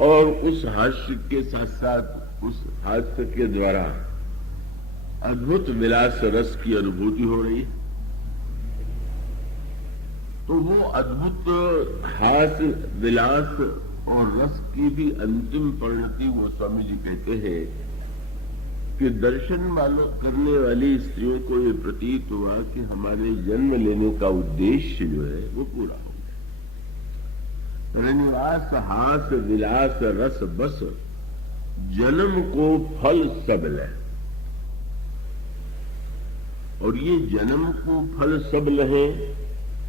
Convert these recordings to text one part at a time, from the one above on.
और उस हास्य के साथ साथ उस हास्य के द्वारा अद्भुत विलास रस की अनुभूति हो रही है। तो वो अद्भुत हास्य विलास और रस की भी अंतिम परिणति वो स्वामी जी कहते हैं कि दर्शन करने वाली स्त्रियों को ये प्रतीत हुआ कि हमारे जन्म लेने का उद्देश्य जो है वो पूरा हो गया। श्रीनिवास हास विलास रस बस जन्म को फल सब ले। और ये जन्म को फल सब लहे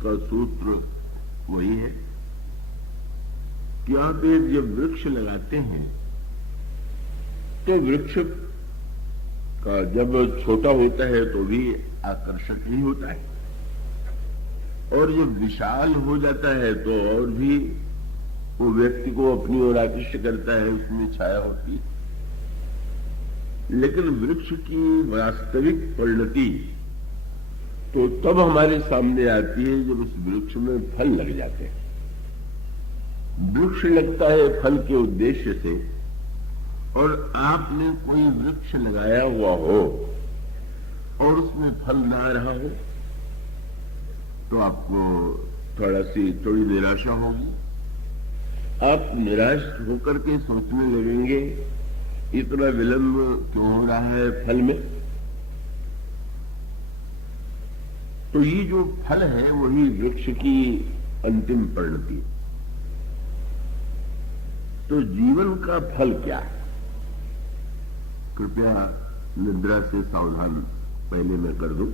का सूत्र वही है कि आप एक जब वृक्ष लगाते हैं तो वृक्ष का जब छोटा होता है तो भी आकर्षक ही होता है, और जब विशाल हो जाता है तो और भी वो व्यक्ति को अपनी ओर आकृष्ट करता है, उसमें छाया होती है। लेकिन वृक्ष की वास्तविक परिणति तो तब हमारे सामने आती है जब उस वृक्ष में फल लग जाते हैं। वृक्ष लगता है फल के उद्देश्य से, और आपने कोई वृक्ष लगाया हुआ हो और उसमें फल ना रहा हो तो आपको थोड़ी निराशा होगी। आप निराश होकर के सोचने लगेंगे इतना विलंब क्यों हो रहा है फल में। तो ये जो फल है वही वृक्ष की अंतिम परिणति। तो जीवन का फल क्या है? कृपया निद्रा से सावधान पहले मैं कर दूं।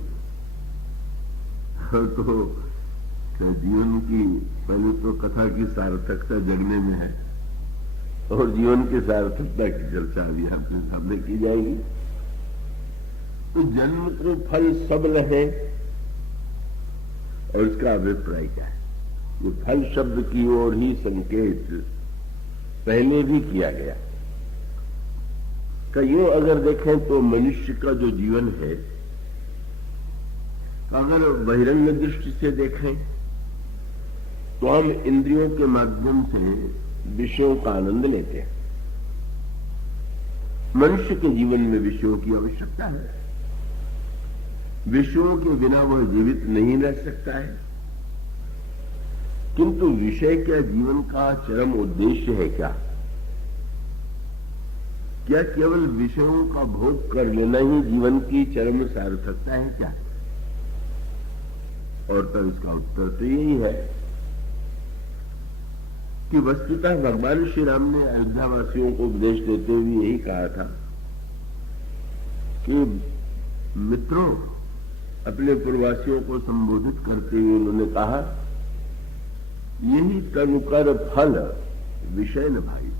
तो जीवन की पहले तो कथा की सार्थकता जगने में है, और जीवन की सार्थकता की चर्चा अभी आपके सामने की जाएगी। तो जन्म को फल सब लहे, और इसका अभिप्राय क्या है? ये फल शब्द की ओर ही संकेत पहले भी किया गया। कईयों अगर देखें तो मनुष्य का जो जीवन है, अगर बहिरंग दृष्टि से देखें तो हम इंद्रियों के माध्यम से विषयों का आनंद लेते हैं। मनुष्य के जीवन में विषयों की आवश्यकता है। विषयों के बिना वह जीवित नहीं रह सकता है। किंतु विषय क्या जीवन का चरम उद्देश्य है क्या? क्या केवल विषयों का भोग कर लेना ही जीवन की चरम सार्थकता है क्या? और तब इसका उत्तर तो यही है कि वस्तुतः भगवान श्री राम ने अयोध्या वासियों को उपदेश देते हुए यही कहा था कि मित्रों, अपने पूर्ववासियों को संबोधित करते हुए उन्होंने कहा, यही तनु कर फल विषय न भाई।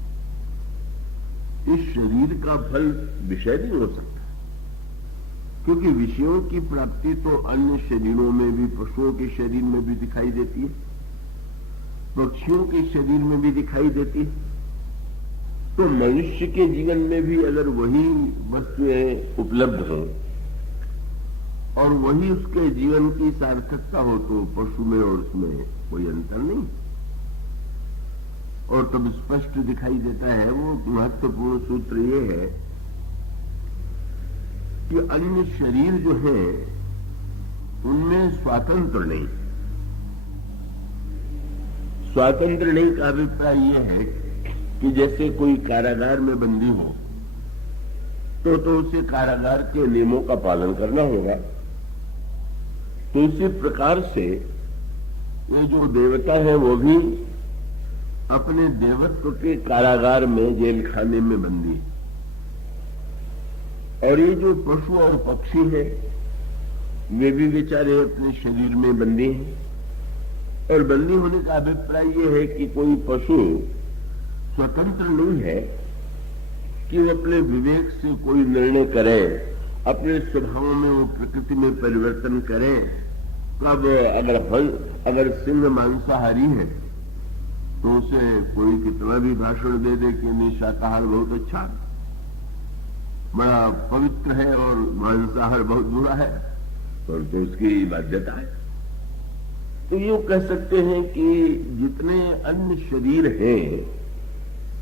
इस शरीर का फल विषय नहीं हो सकता, क्योंकि विषयों की प्राप्ति तो अन्य शरीरों में भी, पशुओं के शरीर में भी दिखाई देती है, पक्षियों के शरीर में भी दिखाई देती है। तो मनुष्य के जीवन में भी अगर वही वस्तुएं उपलब्ध हो और वही उसके जीवन की सार्थकता हो तो पशु में और उसमें कोई अंतर नहीं। और तब स्पष्ट दिखाई देता है, वो महत्वपूर्ण सूत्र ये है कि अन्य शरीर जो है उनमें स्वातंत्र नहीं। स्वातंत्र नहीं का अभिप्राय यह है कि जैसे कोई कारागार में बंदी हो तो उसे कारागार के नियमों का पालन करना होगा। तो इसी प्रकार से ये जो देवता है वो भी अपने देवत्व के कारागार में, जेल खाने में बंदी, और ये जो पशु और पक्षी है वे भी बेचारे अपने शरीर में बंदी हैं। और बंदी होने का अभिप्राय ये है कि कोई पशु स्वतंत्र नहीं है कि वो अपने विवेक से कोई निर्णय करे, अपने स्वभाव में वो प्रकृति में परिवर्तन करे। कब अगर सिंह मांसाहारी है तो उसे कोई कितना भी भाषण दे दे कि नहीं, शाकाहार बहुत अच्छा, बड़ा पवित्र है और मांसाहार बहुत बुरा है, और तो उसकी बाध्यता है। तो यूं कह सकते हैं कि जितने अन्य शरीर हैं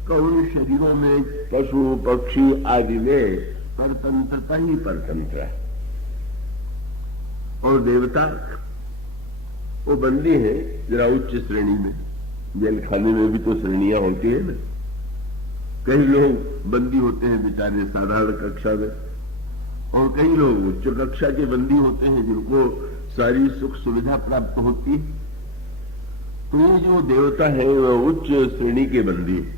तो उन शरीरों में पशु पक्षी आदि में परतंत्रता ही परतंत्र है। और देवता वो बंदी है जरा उच्च श्रेणी में। जेल खाने में भी तो श्रेणियां होती है ना। कई लोग बंदी होते हैं बेचारे साधारण कक्षा में, और कई लोग उच्च कक्षा के बंदी होते हैं जिनको सारी सुख सुविधा प्राप्त होती है। तो ये जो देवता है वह उच्च श्रेणी के बंदी है,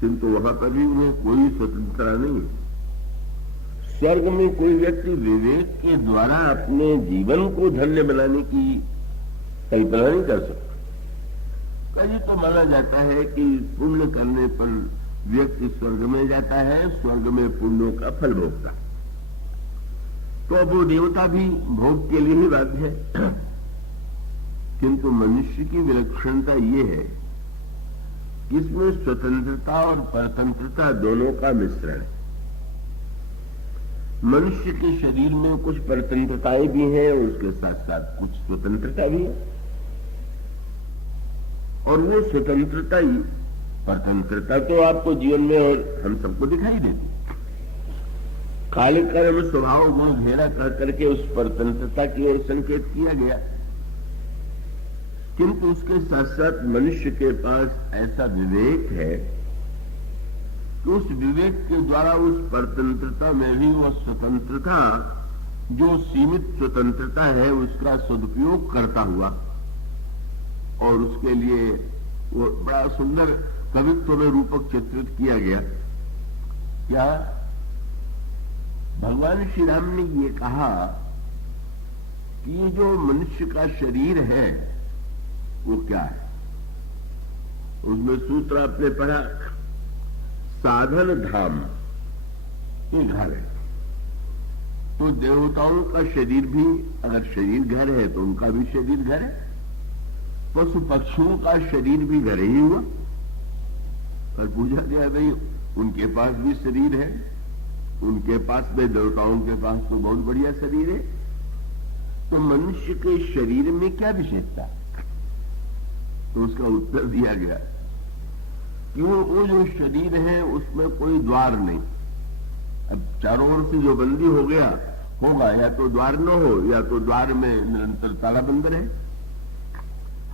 किंतु वहां पर भी उन्हें कोई स्वतंत्रता नहीं है। स्वर्ग में कोई व्यक्ति विवेक के द्वारा अपने जीवन को धन्य बनाने की कल्पना नहीं कर सकता। कहीं तो माना जाता है कि पुण्य करने पर व्यक्ति स्वर्ग में जाता है, स्वर्ग में पुण्यों का फल भोगता है। तो अब वो देवता भी भोग के लिए ही बाध्य है। किंतु मनुष्य की विलक्षणता ये है कि इसमें स्वतंत्रता और परतंत्रता दोनों का मिश्रण है। मनुष्य के शरीर में कुछ परतंत्रताएं भी हैं और उसके साथ साथ कुछ स्वतंत्रता भी है, और वो स्वतंत्रता ही परतंत्रता तो आपको जीवन में और हम सबको दिखाई देती। काल कर्म स्वभाव गुण घेरा कर करके उस परतंत्रता की ओर संकेत किया गया, किंतु उसके साथ साथ मनुष्य के पास ऐसा विवेक है कि उस विवेक के द्वारा उस परतंत्रता में भी वह स्वतंत्रता, जो सीमित स्वतंत्रता है, उसका सदुपयोग करता हुआ, और उसके लिए वो बड़ा सुंदर कवित्व में रूपक चित्रित किया गया। क्या भगवान श्री राम ने ये कहा कि ये जो मनुष्य का शरीर है वो क्या है? उसमें सूत्र आपने पढ़ा, साधन धाम, ये घर है। तो देवताओं का शरीर भी, अगर शरीर घर है तो उनका भी शरीर घर है। पशु पक्षियों का शरीर भी घर ही हुआ। और पूछा गया भाई उनके पास भी शरीर है, उनके पास में, देवताओं के पास तो बहुत बढ़िया शरीर है, तो मनुष्य के शरीर में क्या विशेषता? तो उसका उत्तर दिया गया कि वो जो शरीर है उसमें कोई द्वार नहीं। अब चारों ओर से जो बंदी हो गया होगा, या तो द्वार न हो या तो द्वार में निरंतर ताला बंद रहे।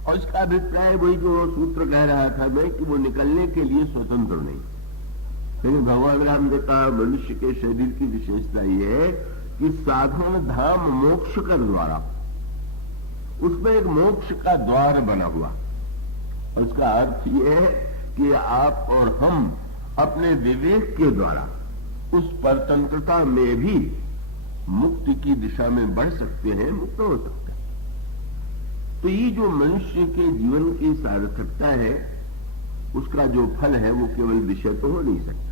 और इसका अभिप्राय वही जो सूत्र कह रहा था मैं कि वो निकलने के लिए स्वतंत्र नहीं। लेकिन भगवान राम ने कहा मनुष्य के शरीर की विशेषता ये है कि साधन धाम मोक्ष का द्वारा, उसमें एक मोक्ष का द्वार बना हुआ। और उसका अर्थ ये है कि आप और हम अपने विवेक के द्वारा उस परतंत्रता में भी मुक्ति की दिशा में बढ़ सकते हैं, मुक्त हो सकते हैं। तो ये जो मनुष्य के जीवन की सार्थकता है, उसका जो फल है वो केवल विषय तो हो नहीं सकता।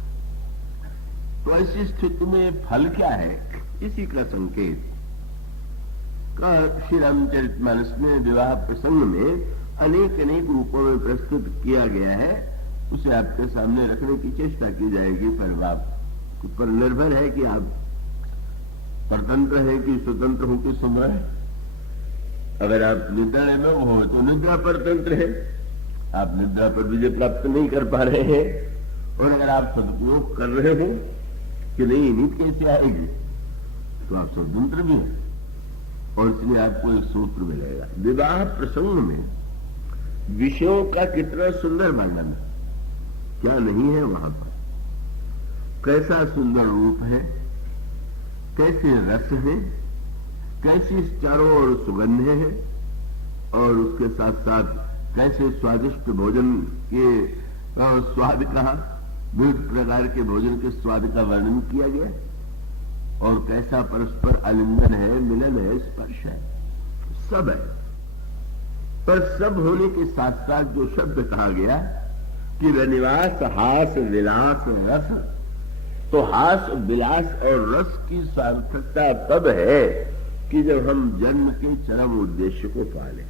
तो ऐसी स्थिति में फल क्या है, इसी का संकेत का श्री रामचरितमानस में विवाह प्रसंग में अनेक अनेक रूपों में प्रस्तुत किया गया है। उसे आपके सामने रखने की चेष्टा की जाएगी। पर आप पर निर्भर है कि आप परतंत्र है कि स्वतंत्र हो कि समय है। अगर आप निद्रा में हो तो निद्रा परतंत्र है, आप निद्रा पर विजय प्राप्त नहीं कर पा रहे हैं। और अगर आप सदुपयोग कर रहे हो कि नहीं नींद कैसे आएगी, तो आप स्वतंत्र भी हैं। और इसलिए आपको एक सूत्र मिलेगा। विवाह प्रसंग में विषयों का कितना सुंदर वर्णन, क्या नहीं है वहां पर? कैसा सुंदर रूप है, कैसे रस है, कैसी चारों ओर सुगंधें हैं, और उसके साथ साथ कैसे स्वादिष्ट भोजन के स्वाद का, विविध प्रकार के भोजन के स्वाद का वर्णन किया गया, और कैसा परस्पर आलिंगन है, मिलन है, स्पर्श है, सब है। पर सब होने के साथ साथ जो शब्द कहा गया कि रनिवास हास विलास रस, तो हास विलास और रस की सार्थकता तब है कि जब हम जन्म के चरम उद्देश्य को पालें।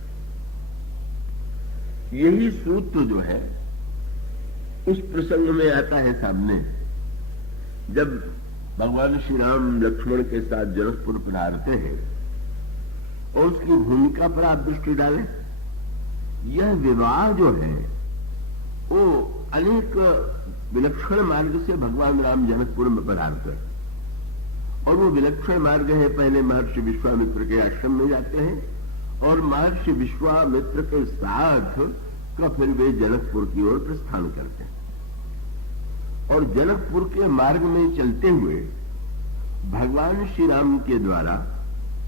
यही सूत्र जो है उस प्रसंग में आता है सामने, जब भगवान श्री राम लक्ष्मण के साथ जनकपुर पधारते हैं। और उसकी भूमिका पर आप दृष्टि डालें। यह विवाह जो है वो अनेक विलक्षण मार्ग से भगवान राम जनकपुर में पधारते हैं और वो विलक्षण मार्ग है, पहले महर्षि विश्वामित्र के आश्रम में जाते हैं और महर्षि विश्वामित्र के साथ का फिर वे जनकपुर की ओर प्रस्थान करते हैं और जनकपुर के मार्ग में चलते हुए भगवान श्री राम के द्वारा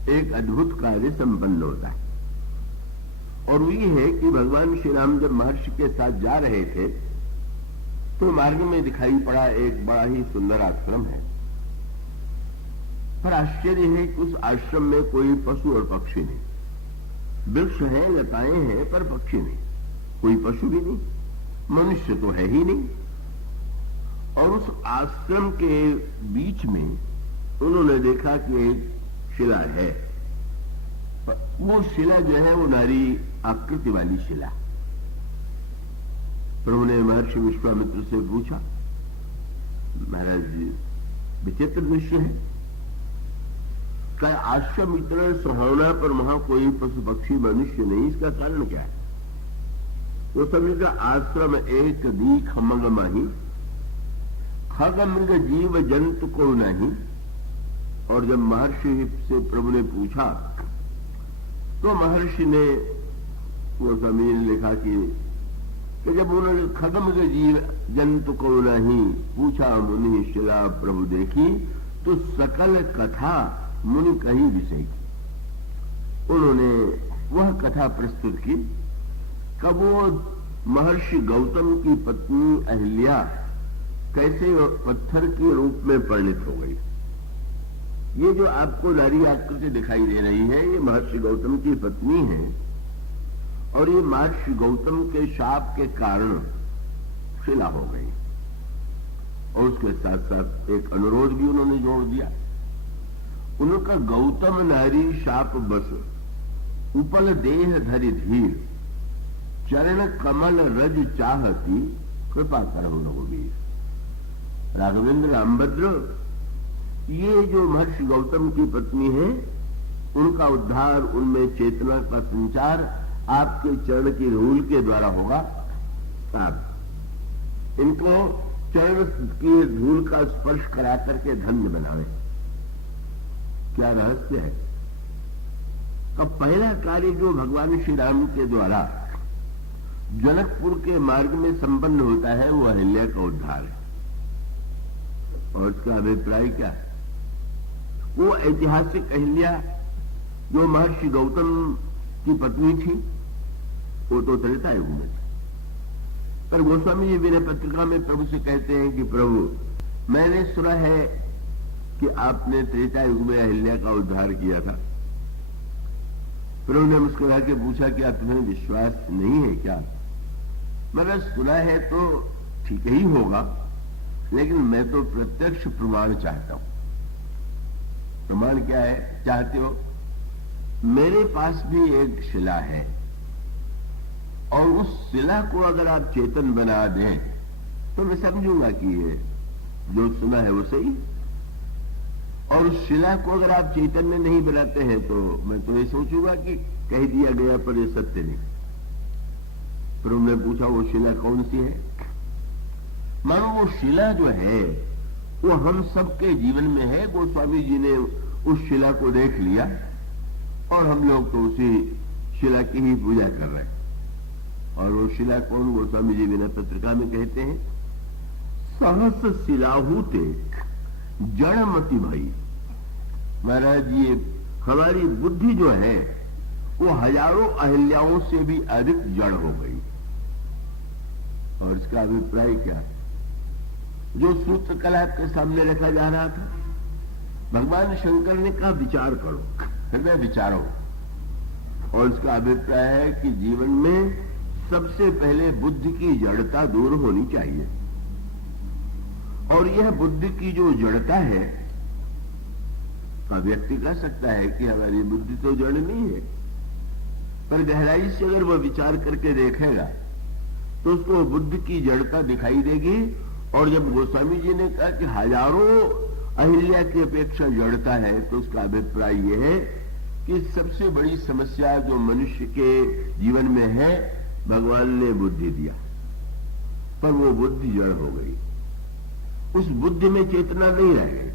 एक अद्भुत कार्य संपन्न होता है और वो ये है कि भगवान श्री राम जब महर्षि के साथ जा रहे थे तो मार्ग में दिखाई पड़ा एक बड़ा ही सुंदर आश्रम है, पर आश्चर्य है कि उस आश्रम में कोई पशु और पक्षी नहीं, वृक्ष है, लताएं हैं, पर पक्षी नहीं, कोई पशु भी नहीं, मनुष्य तो है ही नहीं। और उस आश्रम के बीच में उन्होंने देखा कि एक शिला है, वो शिला जो है वो नारी आकृति वाली शिला। प्रभु ने महर्षि विश्वामित्र से पूछा, महाराज जी विचित्र दृश्य है, क्या आश्रम इतना सुहावना पर वहां कोई पशु पक्षी मनुष्य नहीं, इसका कारण क्या है? वो सभी का आश्रम एक दी खमग माही, खगमृग जीव जंतु को नहीं। और जब महर्षि से प्रभु ने पूछा तो महर्षि ने वो जमीन लिखा कि जब उन्होंने खगमृग जीव जंतु को नहीं पूछा, मुनि शिला प्रभु देखी तो सकल कथा मुनि कही विषय की। उन्होंने वह कथा प्रस्तुत की कब वो महर्षि गौतम की पत्नी अहिल्या कैसे पत्थर के रूप में परिणित हो गई। ये जो आपको नारी आकृति दिखाई दे रही है ये महर्षि गौतम की पत्नी है और ये महर्षि गौतम के शाप के कारण शिला हो गई। और उसके साथ साथ एक अनुरोध भी उन्होंने जोड़ दिया, उनका गौतम नारी शाप बस उपल देह धरि धीर, चरण कमल रज चाहती कृपा करो रघुवीर। राघवेंद्र रामभद्र, ये जो महर्षि गौतम की पत्नी है उनका उद्धार, उनमें चेतना का संचार आपके चरण की धूल के द्वारा होगा। आप इनको चरण की धूल का स्पर्श करा करके धन्य बनावे। क्या रहस्य है? अब पहला कार्य जो भगवान श्री राम के द्वारा जनकपुर के मार्ग में संपन्न होता है वो अहिल्या का उद्धार है। और इसका अभिप्राय क्या है? वो ऐतिहासिक अहिल्या जो महर्षि गौतम की पत्नी थी वो तो त्रेता युग में थी, पर गोस्वामी जी विनय पत्रिका में प्रभु से कहते हैं कि प्रभु मैंने सुना है कि आपने त्रेता युग में अहिल्या का उद्धार किया था। प्रभु ने मुस्कुरा के पूछा कि आप तुम्हें विश्वास नहीं है क्या? मैंने सुना है तो ठीक ही होगा, लेकिन मैं तो प्रत्यक्ष प्रमाण चाहता हूं। प्रमाण क्या है चाहते हो? मेरे पास भी एक शिला है और उस शिला को अगर आप चेतन बना दें तो मैं समझूंगा कि ये जो सुना है वो सही। और उस शिला को अगर आप चैतन्य नहीं बनाते हैं तो मैं तो ये सोचूंगा कि कह दिया गया पर ये सत्य नहीं। पर उन्होंने पूछा वो शिला कौन सी है? मानो वो शिला जो है वो हम सबके जीवन में है। गोस्वामी जी ने उस शिला को देख लिया और हम लोग तो उसी शिला की ही पूजा कर रहे हैं। और वो शिला कौन? गोस्वामी जी विनय पत्रिका में कहते हैं, सहस शिलाहूते जड़मति भई। महाराज ये हमारी बुद्धि जो है वो हजारों अहिल्याओं से भी अधिक जड़ हो गई। और इसका अभिप्राय क्या है? जो सूत्र कल आपके सामने रखा जा रहा था, भगवान शंकर ने कहा विचार करो, हृदय विचारो। और इसका अभिप्राय है कि जीवन में सबसे पहले बुद्धि की जड़ता दूर होनी चाहिए। और यह बुद्धि की जो जड़ता है, का व्यक्ति कह सकता है कि हमारी बुद्धि तो जड़ नहीं है, पर गहराई से अगर वह विचार करके देखेगा तो उसको बुद्धि की जड़ता दिखाई देगी। और जब गोस्वामी जी ने कहा कि हजारों अहिल्या की अपेक्षा जड़ता है, तो उसका अभिप्राय यह है कि सबसे बड़ी समस्या जो मनुष्य के जीवन में है, भगवान ने बुद्धि दिया। पर वो बुद्धि जड़ हो गई। उस बुद्धि में चेतना नहीं रह गई,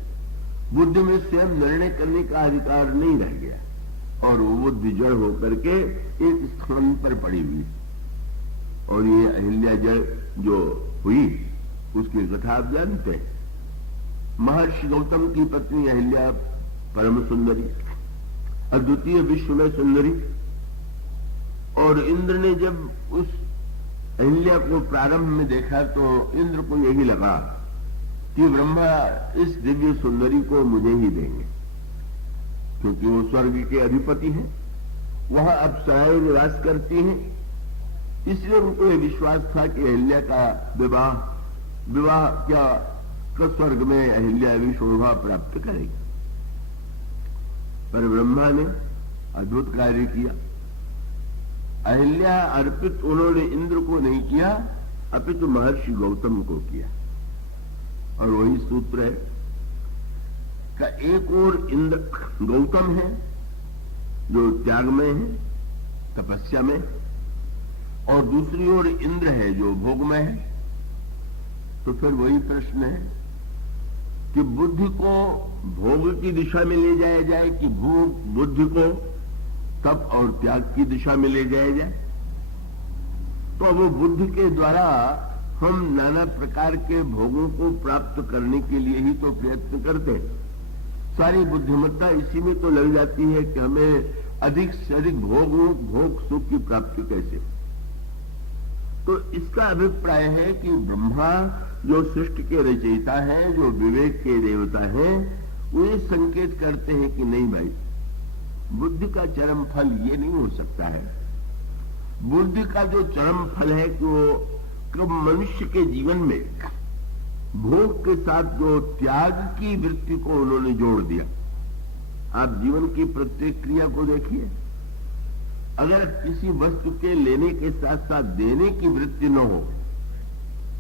बुद्धि में स्वयं निर्णय करने का अधिकार नहीं रह गया, और वो बुद्धि जड़ होकर के एक स्थान पर पड़ी हुई। और ये अहिल्या जड़ जो हुई उसकी कथा आप जानते हैं। महर्षि गौतम की पत्नी अहिल्या परम सुंदरी, अद्वितीय विश्व में सुंदरी, और इंद्र ने जब उस अहिल्या को प्रारंभ में देखा तो इंद्र को यही लगा कि ब्रह्मा इस दिव्य सुंदरी को मुझे ही देंगे, क्योंकि वो स्वर्ग के अधिपति हैं, वहां अप्सराएं निवास करती हैं। इसलिए उनको यह विश्वास था कि अहिल्या का विवाह क्या स्वर्ग में अहिल्या भी शोभा प्राप्त करेगी। पर ब्रह्मा ने अद्भुत कार्य किया। अहिल्या अर्पित उन्होंने इंद्र को नहीं किया, अपितु महर्षि गौतम को किया। और वही सूत्र है का एक और इंद्र गौतम है जो त्याग में है, तपस्या में, और दूसरी ओर इंद्र है जो भोग में है। तो फिर वही प्रश्न है कि बुद्धि को भोग की दिशा में ले जाया जाए कि बुद्धि को तप और त्याग की दिशा में ले जाया जाए। तो वो बुद्धि के द्वारा हम नाना प्रकार के भोगों को प्राप्त करने के लिए ही तो प्रयत्न करते हैं। सारी बुद्धिमत्ता इसी में तो लग जाती है कि हमें अधिक से अधिक भोग सुख की प्राप्ति कैसे। तो इसका अभिप्राय है कि ब्रह्मा जो सृष्टि के रचयिता हैं, जो विवेक के देवता हैं, वे संकेत करते हैं कि नहीं भाई, बुद्धि का चरम फल ये नहीं हो सकता है। बुद्धि का जो चरम फल है कि वो मनुष्य के जीवन में भोग के साथ जो त्याग की वृत्ति को उन्होंने जोड़ दिया। आप जीवन की प्रत्येक क्रिया को देखिए, अगर किसी वस्तु के लेने के साथ साथ देने की वृत्ति न हो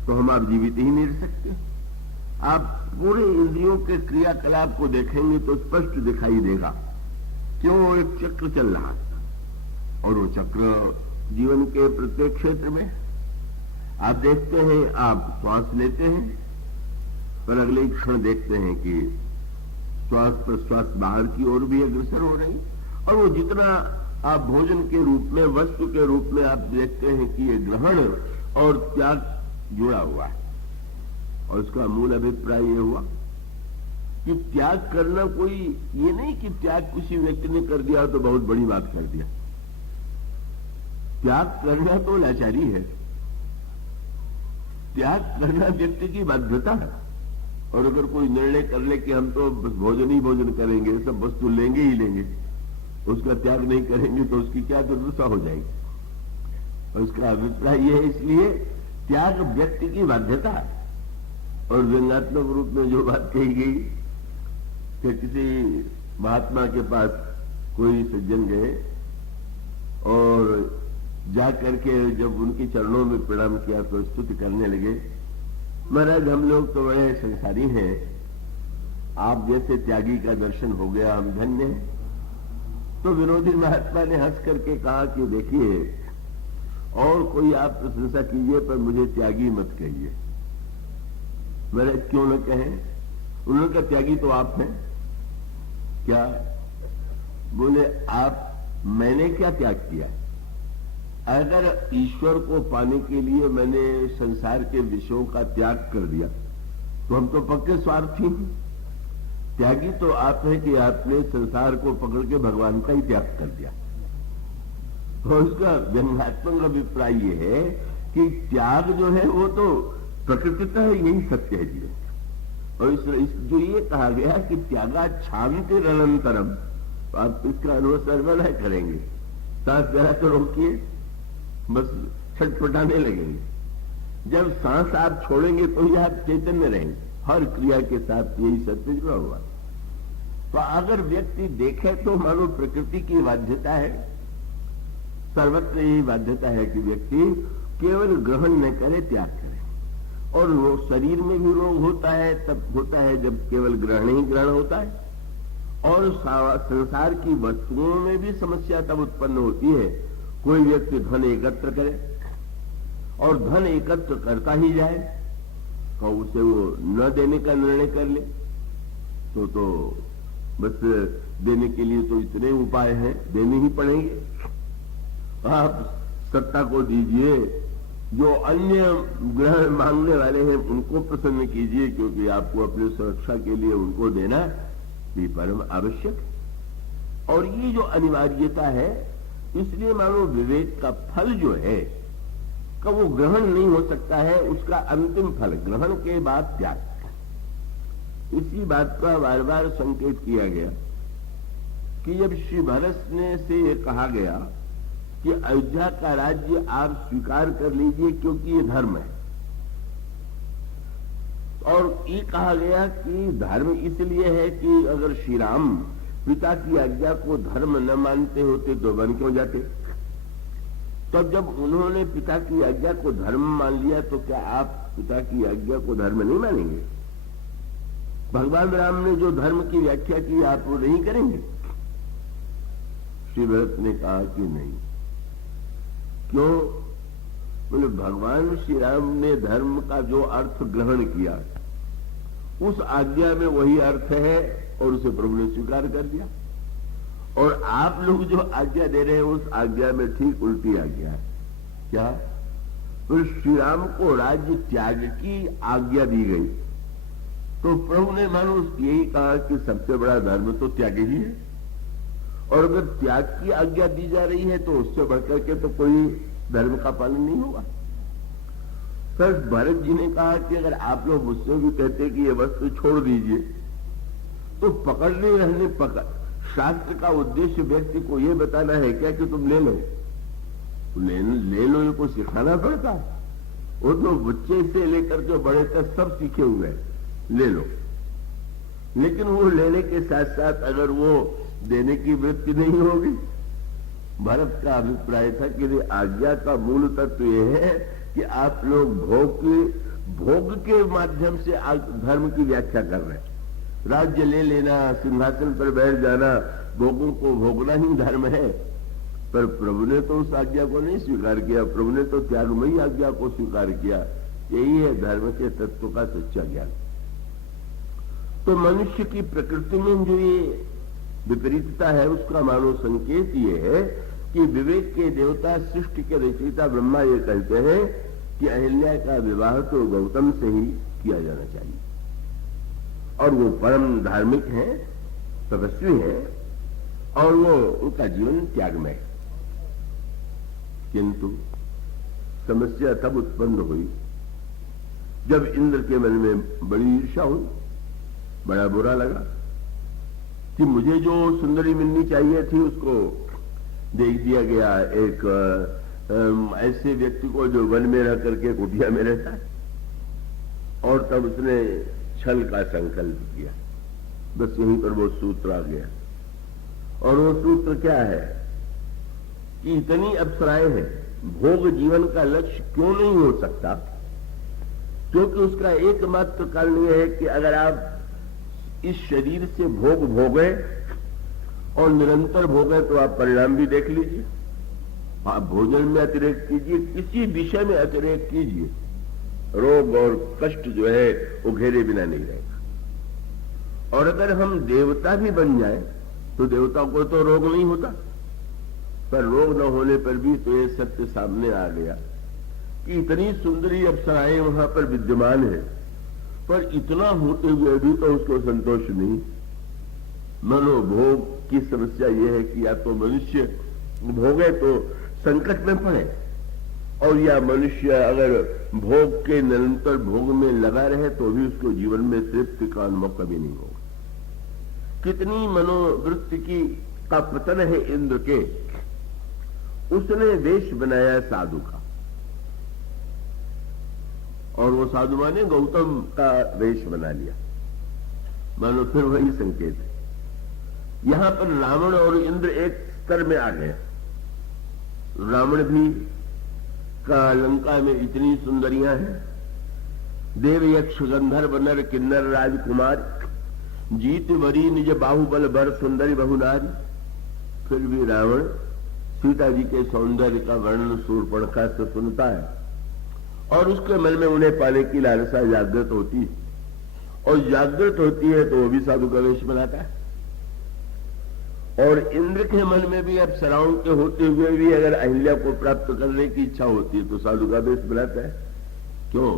तो हम आप जीवित ही नहीं रह सकते। आप पूरे इंद्रियों के क्रियाकलाप को देखेंगे तो स्पष्ट दिखाई देगा क्यों एक चक्र चल रहा है, और वो चक्र जीवन के प्रत्येक क्षेत्र में आप देखते हैं। आप श्वास लेते हैं और अगले ही क्षण देखते हैं कि श्वास प्रश्वास बाहर की ओर भी अग्रसर हो रही, और वो जितना आप भोजन के रूप में, वस्तु के रूप में आप देखते हैं कि ये ग्रहण और त्याग जुड़ा हुआ है। और उसका मूल अभिप्राय ये हुआ कि त्याग करना कोई ये नहीं कि त्याग किसी व्यक्ति ने कर दिया तो बहुत बड़ी बात कर दिया। त्याग करना तो लाचारी है, त्याग करना व्यक्ति की बाध्यता है। और अगर कोई निर्णय कर ले कि हम तो भोजन ही भोजन करेंगे, सब वस्तु लेंगे ही लेंगे, उसका त्याग नहीं करेंगे तो उसकी क्या दुर्दशा हो जाएगी। और उसका अभिप्राय यह है, इसलिए त्याग व्यक्ति की बाध्यता है। और व्यंग्यात्मक रूप में जो बात कही गई कि किसी महात्मा के पास कोई सज्जन गए और जा करके जब उनके चरणों में प्रणाम किया तो स्तुति करने लगे, महाराज हम लोग तो बड़े संसारी हैं, आप जैसे त्यागी का दर्शन हो गया, हम धन्य हैं। तो विनोदी महात्मा ने हंस करके कहा कि देखिए, और कोई आप प्रशंसा कीजिए पर मुझे त्यागी मत कहिए। महाराज क्यों न कहें? उन्होंने कहा त्यागी तो आप हैं। क्या? बोले आप, मैंने क्या त्याग किया? अगर ईश्वर को पाने के लिए मैंने संसार के विषयों का त्याग कर दिया तो हम तो पक्के स्वार्थी हैं। त्यागी तो आप हैं कि आपने संसार को पकड़ के भगवान का ही त्याग कर दिया। तो उसका व्यंग्यात्मक अभिप्राय ये है कि त्याग जो है वो तो प्रकृतितः यही सत्य है जीवन। और इस जो ये कहा गया कि त्यागा क्षांति अनंतरम, तो आप इसका अनुसरण है करेंगे, सांस जरा तो रोकिए, बस छटपटाने लगेंगे। जब सांस आप छोड़ेंगे तो ही आप चैतन्य रहेंगे। हर क्रिया के साथ यही सत्य जुड़ा हुआ। तो अगर व्यक्ति देखे तो मानो प्रकृति की बाध्यता है, सर्वत्र यही बाध्यता है कि व्यक्ति केवल ग्रहण न करे, त्याग करे। और वो शरीर में भी रोग होता है, तब होता है जब केवल ग्रहण ही ग्रहण होता है। और संसार की वस्तुओं में भी समस्या तब उत्पन्न होती है। कोई व्यक्ति धन एकत्र करे और धन एकत्र करता ही जाए, तो उसे वो न देने का निर्णय कर ले तो बस देने के लिए तो इतने उपाय हैं, देने ही पड़ेंगे। आप सत्ता को दीजिए, जो अन्य ग्रह मांगने वाले हैं उनको प्रसन्न कीजिए, क्योंकि आपको अपनी सुरक्षा के लिए उनको देना भी परम आवश्यक है। और ये जो अनिवार्यता है, इसलिए मानो विवेक का फल जो है का वो ग्रहण नहीं हो सकता है, उसका अंतिम फल ग्रहण के बाद त्याग। इसी बात का बार बार संकेत किया गया कि जब श्री भरत ने से ये कहा गया कि अयोध्या का राज्य आप स्वीकार कर लीजिए क्योंकि ये धर्म है, और ये कहा गया कि धर्म इसलिए है कि अगर श्री राम पिता की आज्ञा को धर्म न मानते होते तो बन क्यों जाते। तब जब उन्होंने पिता की आज्ञा को धर्म मान लिया तो क्या आप पिता की आज्ञा को धर्म नहीं मानेंगे? भगवान राम ने जो धर्म की व्याख्या की आप वो नहीं करेंगे? श्री भरत ने कहा कि नहीं। क्यों? बोले भगवान श्री राम ने धर्म का जो अर्थ ग्रहण किया उस आज्ञा में वही अर्थ है और उसे प्रभु ने स्वीकार कर दिया, और आप लोग जो आज्ञा दे रहे हैं उस आज्ञा में ठीक उल्टी आज्ञा है। क्या? तो श्री राम को राज्य त्याग की आज्ञा दी गई तो प्रभु ने मानो यही कहा कि सबसे बड़ा धर्म तो त्याग ही है, और अगर त्याग की आज्ञा दी जा रही है तो उससे बढ़कर के तो कोई धर्म का पालन नहीं होगा। फिर भरत जी ने कहा कि अगर आप लोग मुझसे भी कहते कि ये वस्तु छोड़ दीजिए तो पकड़ने रहने पकड़, शास्त्र का उद्देश्य व्यक्ति को यह बताना है क्या कि तुम ले लो, ले लो, इनको सिखाना पड़ता। वो तो बच्चे से लेकर जो बड़े तक सब सीखे हुए हैं, ले लो। लेकिन वो लेने के साथ साथ अगर वो देने की वृत्ति नहीं होगी, भरत का अभिप्राय था कि आज्ञा का मूल तत्व यह है कि आप लोग भोग के माध्यम से धर्म की व्याख्या कर रहे हैं। राज्य ले लेना, सिंहासन पर बैठ जाना, भोगों को भोगना ही धर्म है, पर प्रभु ने तो उस आज्ञा को नहीं स्वीकार किया। प्रभु ने तो त्यागमयी आज्ञा को स्वीकार किया। यही है धर्म के तत्व का सच्चा ज्ञान। तो मनुष्य की प्रकृति में जो ये विपरीतता है उसका मानो संकेत ये है कि विवेक के देवता सृष्टि के रचयिता ब्रह्मा ये कहते हैं कि अहिल्या का विवाह तो गौतम से ही किया जाना चाहिए, और वो परम धार्मिक है, तपस्वी है, और वो उनका जीवन त्यागमय है। किंतु समस्या तब उत्पन्न हुई जब इंद्र के मन में बड़ी ईर्ष्या हुई, बड़ा बुरा लगा कि मुझे जो सुंदरी मिलनी चाहिए थी उसको दे दिया गया एक ऐसे व्यक्ति को जो वन में रह करके कुटिया में रहता है। और तब उसने छल का संकल्प किया। बस यहीं पर वो सूत्र आ गया, और वो सूत्र क्या है कि इतनी अप्सराएं हैं, भोग जीवन का लक्ष्य क्यों नहीं हो सकता? क्योंकि उसका एकमात्र कारण यह है कि अगर आप इस शरीर से भोग भोगे और निरंतर भोगे तो आप परिणाम भी देख लीजिए। आप भोजन में अतिरेक कीजिए, किसी विषय में अतिरेक कीजिए, रोग और कष्ट जो है वो घेरे बिना नहीं रहेगा। और अगर हम देवता भी बन जाए तो देवता को तो रोग नहीं होता, पर रोग न होने पर भी तो ये सत्य सामने आ गया कि इतनी सुंदरी अप्सराएं वहां पर विद्यमान है, पर इतना होते हुए भी तो उसको संतोष नहीं। मनोभोग की समस्या यह है कि या तो मनुष्य भोगे तो संकट में पड़े, और या मनुष्य अगर भोग के निरंतर भोग में लगा रहे तो भी उसको जीवन में तृप्ति का अनुभव कभी नहीं होगा। कितनी मनोवृत्ति की का पतन है इंद्र के। उसने वेश बनाया साधु का, और वो साधु माने गौतम का वेश बना लिया। मानो फिर वही संकेत है। यहां पर रावण और इंद्र एक स्तर में आ गए। रावण भी का लंका में इतनी सुंदरियां हैं, देव यक्ष गंधर्व नर किन्नर राजकुमार, जीत वरी निज बाहुबल बर सुंदरी बहुनारी। फिर भी रावण सीता जी के सौंदर्य का वर्णन शूर्पणखा से सुनता है और उसके मन में उन्हें पाने की लालसा जागृत होती है, और जागृत होती है तो वो भी साधु का वेश बनाता है। और इंद्र के मन में भी अप्सराओं के होते हुए भी अगर अहिल्या को प्राप्त करने की इच्छा होती है तो साधु का वेश बनाता है। क्यों?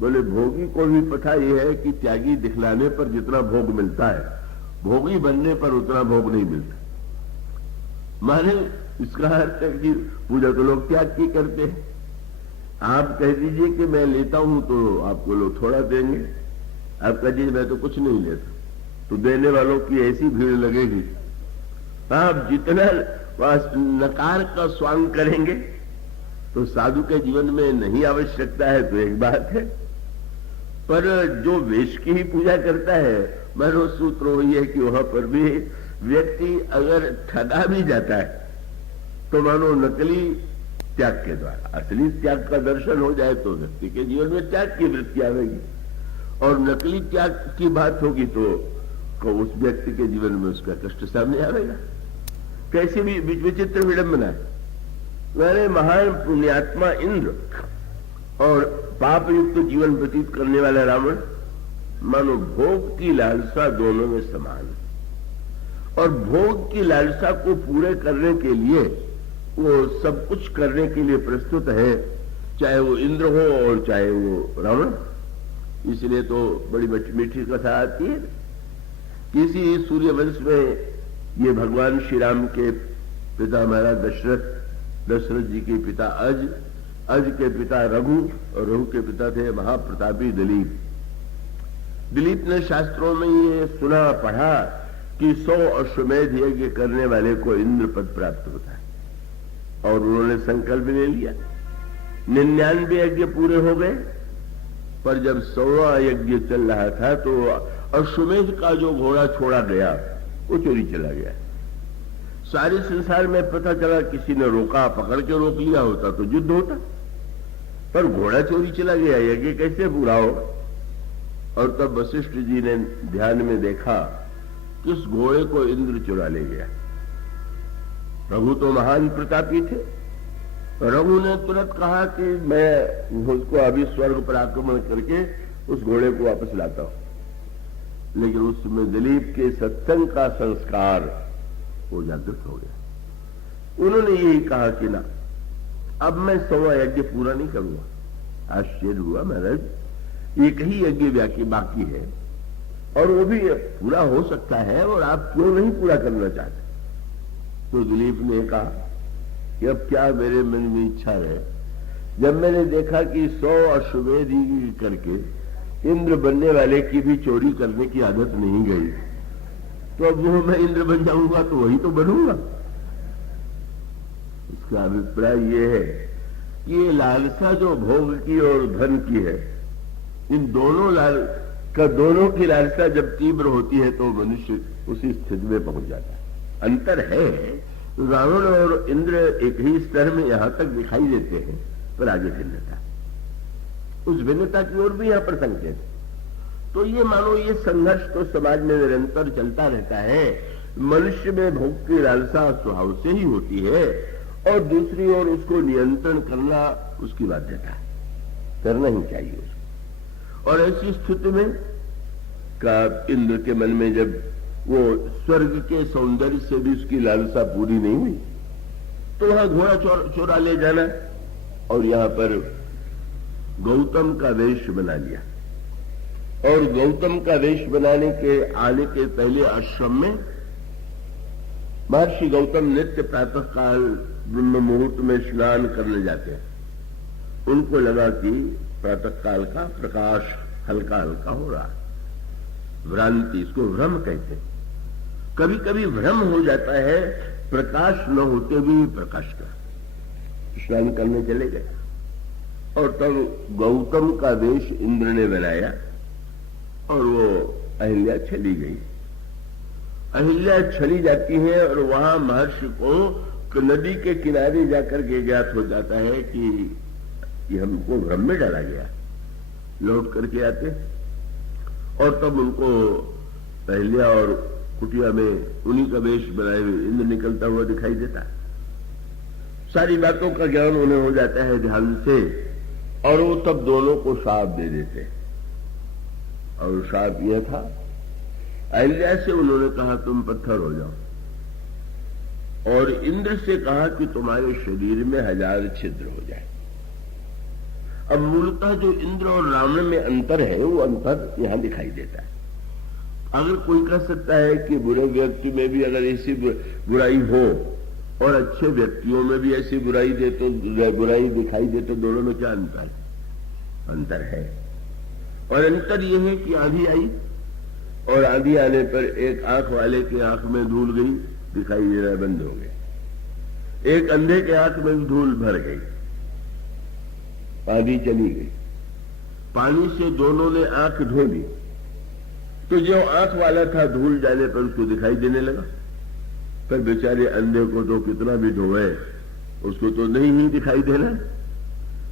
बोले भोगी को भी पता यह है कि त्यागी दिखलाने पर जितना भोग मिलता है, भोगी बनने पर उतना भोग नहीं मिलता। माने इसका अर्थ है कि पूजा तो लोग त्याग की करते हैं। आप कह दीजिए कि मैं लेता हूं तो आपको लोग थोड़ा देंगे, आप कह दीजिए मैं तो कुछ नहीं लेता तो देने वालों की ऐसी भीड़ लगेगी। आप जितना नकार का स्वांग करेंगे तो साधु के जीवन में नहीं आवश्यकता है तो एक बात है, पर जो वेश की ही पूजा करता है, मानो सूत्र वही है कि वहां पर भी व्यक्ति अगर ठगा भी जाता है तो मानो नकली त्याग के द्वारा असली त्याग का दर्शन हो जाए तो व्यक्ति के जीवन में त्याग की वृत्ति आवेगी, और नकली त्याग की बात होगी तो उस व्यक्ति के जीवन में उसका कष्ट सामने आवेगा। कैसी भी विचित्र विडंबना है। मैंने महान पुण्यात्मा इंद्र और पाप युक्त जीवन व्यतीत करने वाला रावण, मानो भोग की लालसा दोनों में समान है, और भोग की लालसा को पूरे करने के लिए वो सब कुछ करने के लिए प्रस्तुत है, चाहे वो इंद्र हो और चाहे वो रावण। इसलिए तो बड़ी मीठी कथा आती है। किसी सूर्यवंश में ये भगवान श्री राम के पिता महाराज दशरथ जी के पिता अज के पिता रघु, और रघु के पिता थे महाप्रतापी दिलीप। दिलीप ने शास्त्रों में ये सुना पढ़ा कि 100 अश्वमेध यज्ञ करने वाले को इंद्र पद प्राप्त होता है, और उन्होंने संकल्प ले लिया। 99 यज्ञ पूरे हो गए, पर जब 100वां यज्ञ चल रहा था तो अश्वमेध का जो घोड़ा छोड़ा गया वो चोरी चला गया। सारे संसार में पता चला, किसी ने रोका, पकड़ के रोक लिया होता तो युद्ध होता, पर घोड़ा चोरी चला गया, यज्ञ कैसे पूरा हो? और तब वशिष्ठ जी ने ध्यान में देखा कि उस घोड़े को इंद्र चुरा ले गया। रघु तो महान प्रतापी थे, रघु ने तुरंत कहा कि मैं उसको अभी स्वर्ग पर आक्रमण करके उस घोड़े को वापस लाता हूं। लेकिन उसमें दिलीप के सत्संग का संस्कार वो जागृत हो गया। उन्होंने यही कहा कि ना, अब मैं 100वां यज्ञ पूरा नहीं करूंगा। आश्चर्य हुआ, महाराज एक ही यज्ञ बाकी है और वो भी पूरा हो सकता है, और आप क्यों नहीं पूरा करना चाहते? तो दिलीप ने कहा कि अब क्या मेरे मन में इच्छा है, जब मैंने देखा कि 100 अश्वमेध करके इंद्र बनने वाले की भी चोरी करने की आदत नहीं गई, तो अब वो मैं इंद्र बन जाऊंगा तो वही तो बनूंगा। इसका अभिप्राय ये है कि ये लालसा जो भोग की और धन की है, इन दोनों की लालसा जब तीव्र होती है तो मनुष्य उसी स्थिति में पहुंच जाता है। अंतर है, रावण और इंद्र एक ही स्तर में यहां तक दिखाई देते हैं, पर आगे भिन्नता, उस भिन्नता की ओर भी यहां पर संकेत है। तो ये मानो ये संघर्ष तो समाज में निरंतर चलता रहता है। मनुष्य में भोग की लालसा स्वभाव से ही होती है, और दूसरी ओर उसको नियंत्रण करना उसकी बाध्यता है, करना ही चाहिए उसको। और ऐसी स्थिति में का इंद्र के मन में जब वो स्वर्ग के सौंदर्य से भी उसकी लालसा पूरी नहीं हुई, तो वहां घोड़ा चोरा ले जाना और यहां पर गौतम का वेश बना लिया। और गौतम का वेश बनाने के आने के पहले आश्रम में महर्षि गौतम नित्य प्रातः काल ब्रह्म मुहूर्त में स्नान करने जाते हैं। उनको लगा कि प्रातः काल का प्रकाश हल्का हल्का हो रहा है, भ्रांति, इसको भ्रम कहते हैं। कभी कभी भ्रम हो जाता है, प्रकाश न होते भी प्रकाश का। स्नान करने चले गए और तब गौतम का वेश इंद्र ने बनाया और वो अहिल्या चली गई। अहिल्या चली जाती है और वहां महर्षि को नदी के किनारे जाकर के ज्ञात हो जाता है कि ये हमको भ्रम में डाला गया। लौट करके आते और तब उनको अहिल्या और कुटिया में उन्हीं का वेश बनाए हुए इंद्र निकलता हुआ दिखाई देता है। सारी बातों का ज्ञान उन्हें हो जाता है ध्यान से और वो तब दोनों को शाप दे देते। और शाप यह था, अहिल्या से उन्होंने कहा तुम पत्थर हो जाओ, और इंद्र से कहा कि तुम्हारे शरीर में 1000 छिद्र हो जाए। अब मूलतः जो इंद्र और रावण में अंतर है, वो अंतर यहां दिखाई देता है। अगर कोई कह सकता है कि बुरे व्यक्ति में भी अगर ऐसी बुराई हो और अच्छे व्यक्तियों में भी ऐसी बुराई दिखाई दे, तो दोनों में क्या अंतर है? अंतर है। और अंतर यह है कि आंधी आई, और आंधी आने पर एक आंख वाले की आंख में धूल गई, दिखाई देना बंद हो गया। एक अंधे के आंख में धूल भर गई, आंधी चली गई। पानी से दोनों ने आंख धो ली, तो जो आंख वाला था धूल जाने पर उसको दिखाई देने लगा। पर बेचारे अंधे को तो कितना भी धोए, उसको तो नहीं ही दिखाई देना।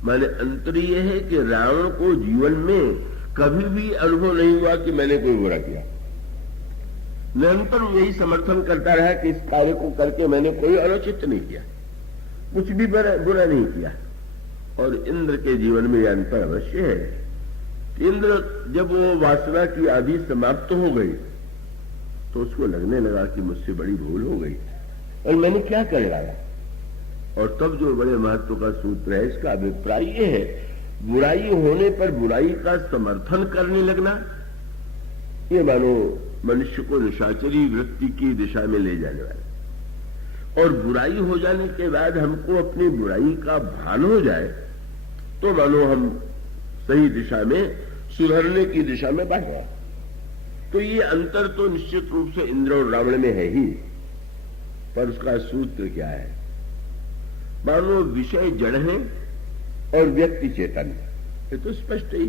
माने अंतर यह है कि रावण को जीवन में कभी भी अनुभव नहीं हुआ कि मैंने कोई बुरा किया। निरंतर यही समर्थन करता रहा कि इस कार्य को करके मैंने कोई अनुचित नहीं किया, कुछ भी बुरा नहीं किया। और इंद्र के जीवन में यह अंतर अवश्य है। इंद्र जब वो वासना की आदि समाप्त हो गई, तो उसको लगने लगा कि मुझसे बड़ी भूल हो गई और मैंने क्या कर डाला। और तब जो बड़े महत्व का सूत्र है, इसका अभिप्राय ये है, बुराई होने पर बुराई का समर्थन करने लगना, ये मानो मनुष्य को निशाचरी वृत्ति की दिशा में ले जाने वाला। और बुराई हो जाने के बाद हमको अपनी बुराई का भान हो जाए, तो मानो हम सही दिशा में, सुधरने की दिशा में बढ़ रहे। तो ये अंतर तो निश्चित रूप से इंद्र और रावण में है ही, पर उसका सूत्र क्या है? मानो विषय जड़ है और व्यक्ति चेतन, ये तो स्पष्ट ही।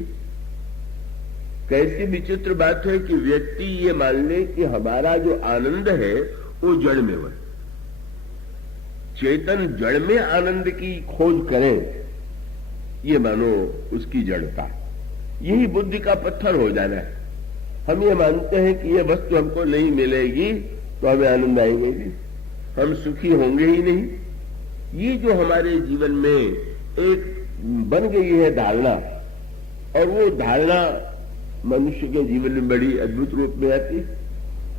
कैसी विचित्र बात है कि व्यक्ति ये मान ले कि हमारा जो आनंद है वो जड़ में हो, चेतन जड़ में आनंद की खोज करे, ये मानो उसकी जड़ता। यही बुद्धि का पत्थर हो जाना है। हम ये मानते हैं कि ये वस्तु हमको नहीं मिलेगी तो हमें आनंद आएगा ही नहीं, हम सुखी होंगे ही नहीं। ये जो हमारे जीवन में एक बन गई है धारणा, और वो धारणा मनुष्य के जीवन में बड़ी अद्भुत रूप में आती है।